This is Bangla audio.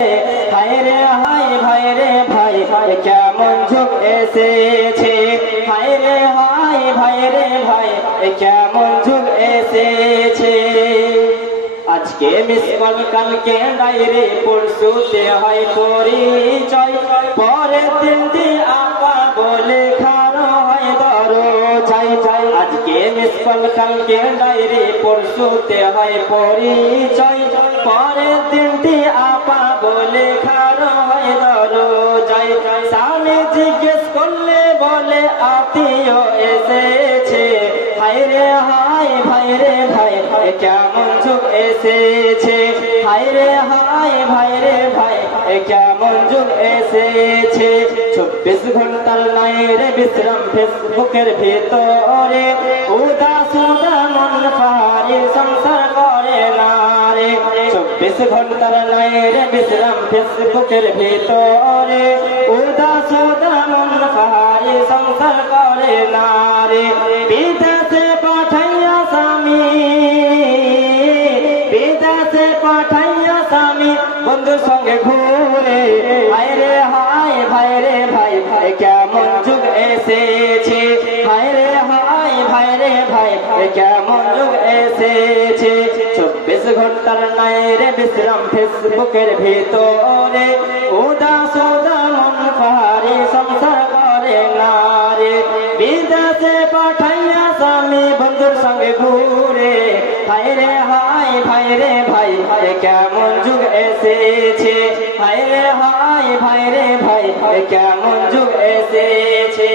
হায় রে হায় ভাই রে ভাই কেমন যুগ এসেছে। হায় রে হায় ভাই রে ভাই কেমন যুগ এসেছে। আজকে মিস কল কালকে ডায়রি পরশুতে হয় পরিচয়, পরের দিনটি আপা বলে খানো হয় দরজাই। আজকে মিস কল কালকে ডায়রি পরশুতে হয় পরিচয়, পরের দিনটি আপা বলে খানো হয় দরজাই। স্বামী জিজ্ঞেস করলে বলে আত্মীয় এসেছে। হায় রে হায় ভাই রে ভাই কেমন যুগ এসেছে। হায় রে হায় ভাই রে ভাই কেমন যুগ এসেছে। 24 ঘন্টার নাই রে বিশ্রাম ফেসবুকের ভিতরে, উদাস মন পাহাড়ি সংসার করে না রে। 24 ঘন্টার নাই রে বিশ্রাম ফেসবুকের ভিতরে, উদাস মন পাহাড়ি সংসার করে না রে। বিদেশে পাঠাইয়া স্বামী, বিদেশে পাঠাইয়া স্বামী বন্ধুর সঙ্গে ঘুরে। হায় রে হায় ভাই রে ভাই কেমন যুগ এসেছে। হায় রে হায় ভাই রে ভাই কেমন যুগ এসেছে। 24 ঘন্টার নাই রে বিশ্রাম ফেসবুকের ভিতরে, উদাস মন পাহাড়ি সংসার করে না রে। বিদেশে পাঠাইয়া স্বামী বন্ধুর সঙ্গে ঘুরে। হায় রে হায় ভাই রে ভাই কেমন যুগ এসেছে। হায় রে হায় ভাই রে ভাই কেমন যুগ এসেছে।